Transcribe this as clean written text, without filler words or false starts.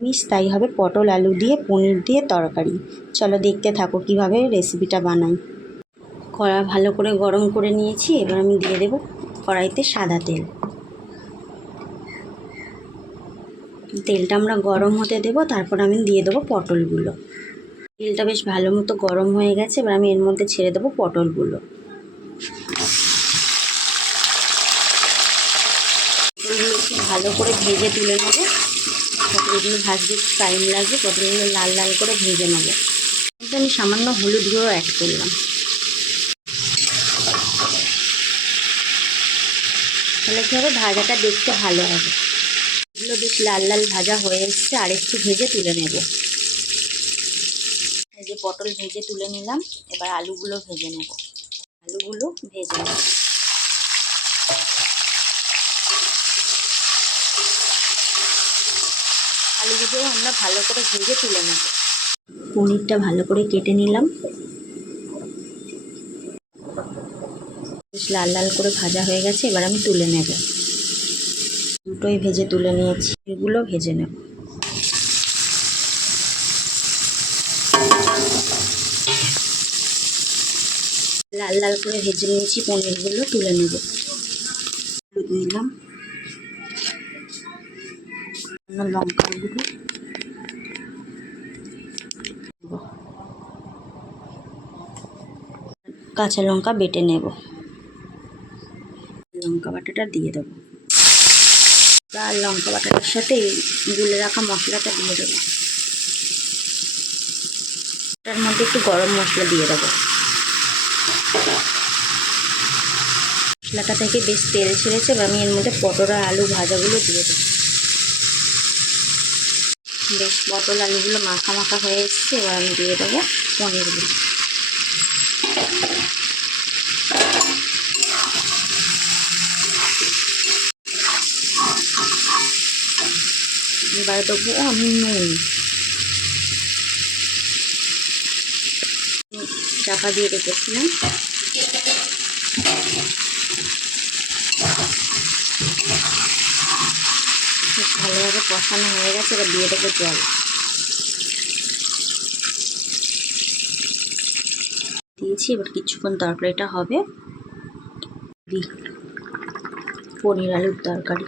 নিরামিষ, তাই হবে পটল আলু দিয়ে পনির দিয়ে তরকারি। চলো দেখতে থাকো কিভাবে রেসিপিটা বানাই। কড়া ভালো করে গরম করে নিয়েছি, এবার আমি দিয়ে দেবো কড়াইতে সাদা তেল। তেলটা আমরা গরম হতে দেবো, তারপর আমি দিয়ে দেবো পটলগুলো। তেলটা বেশ ভালো মতো গরম হয়ে গেছে, এবার আমি এর মধ্যে ছেড়ে দেবো পটলগুলো। পটলগুলো একটু ভালো করে ভেজে তুলে নেবো। পটলগুলো ভাজতে একটু টাইম লাগবে, পটলগুলো লাল লাল করে ভেজে নেবো। আমি সামান্য হলুদ গুঁড়ো অ্যাড করলাম, তাহলে কী হবে, ভাজাটা দেখতে ভালো হবে। এগুলো বেশ লাল লাল ভাজা হয়ে এসছে, আর একটু ভেজে তুলে নেব। এই যে পটল ভেজে তুলে নিলাম, এবার আলুগুলো ভেজে নেব। আলুগুলো ভেজে নেব। আলুগুলো আমরা ভালো করে ভেজে তুলে নেব। পনিরটা ভালো করে কেটে নিলাম, বেশ লাল লাল করে ভাজা হয়ে গেছে, এবার আমি তুলে নেব। দুটোই ভেজে তুলে নিয়েছি, এগুলো ভেজে নেব। লাল লাল করে ভেজে নিয়েছি, পনিরগুলো তুলে নেব। দিলাম লঙ্কার গুঁড়ো, কাঁচা লঙ্কা বেটে নেব। লঙ্কা বাটাটা দিয়ে দেবো, আর লঙ্কা বাটাটার সাথে গুলে রাখা মশলাটা দিয়ে দেবো। তার মধ্যে একটু গরম মশলা দিয়ে দেবো। মশলাটা থেকে বেশ তেল ছেড়েছে, এবার আমি এর মধ্যে পটল আর আলু ভাজাগুলো দিয়ে দেবো। বেশ পটল আলুগুলো মাখা মাখা হয়ে এসছে, এবার আমি দিয়ে দেবো পনিরগুলো। এবার দেবো আমি নুন। চাপা দিয়ে রেখেছিলাম, বেশ ভালোভাবে কষানো হয়ে গেছে, এবার দিয়ে দেবো জল। দিয়েছি, এবার কিছুক্ষণ তরকারিটা হবে। পনির আলুর তরকারি।